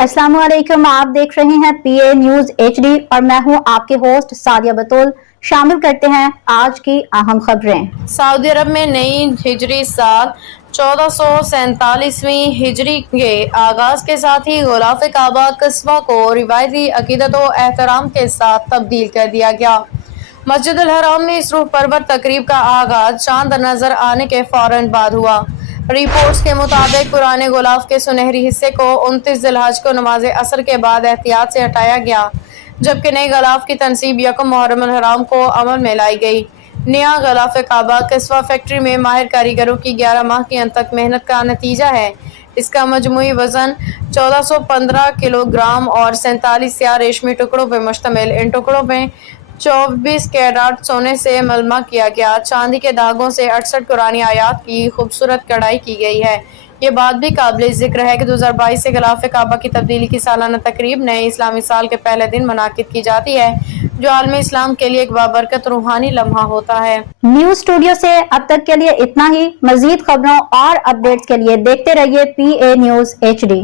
अस्सलाम वालेकुम। आप देख रहे हैं पीए न्यूज एचडी और मैं हूं आपके होस्ट सादिया बतूल। शामिल करते हैं आज की अहम खबरें। सऊदी अरब में नई हिजरी साल 1447वीं हिजरी के आगाज के साथ ही गुलाफ काबा कस्बा को रिवायती अकीदत व एहतराम के साथ तब्दील कर दिया गया। मस्जिद अल हराम में इस रूह परवर तकरीब का आगाज चांद नजर आने के फौरन बाद हुआ। रिपोर्ट्स के मुताबिक पुराने गुलाफ के सुनहरी हिस्से को 29 जिलहज को नमाज असर के बाद एहतियात से हटाया गया, जबकि नए गलाफ की तनसीब यकम मुहर्रम अल हराम को अमल में लाई गई। नया गलाफ काबा कस्बा फैक्ट्री में माहिर कारीगरों की 11 माह की अनथक मेहनत का नतीजा है। इसका मजमूई वजन 1415 किलोग्राम और 47 स्याह रेशमी टुकड़ों पर मुश्तमिल। इन टुकड़ों में 24 कैरेट सोने से मलमा किया गया चांदी के धागों से 68 कुरानी आयात की खूबसूरत कढ़ाई की गई है। ये बात भी काबिल जिक्र है कि 2022 से गलाफ काबा की तब्दीली की सालाना तकरीब नए इस्लामी साल के पहले दिन मुनाकिद की जाती है, जो आलम इस्लाम के लिए एक बाबरकत रूहानी लम्हा होता है। न्यूज स्टूडियो से अब तक के लिए इतना ही। मजीद खबरों और अपडेट्स के लिए देखते रहिए पीए न्यूज एचडी।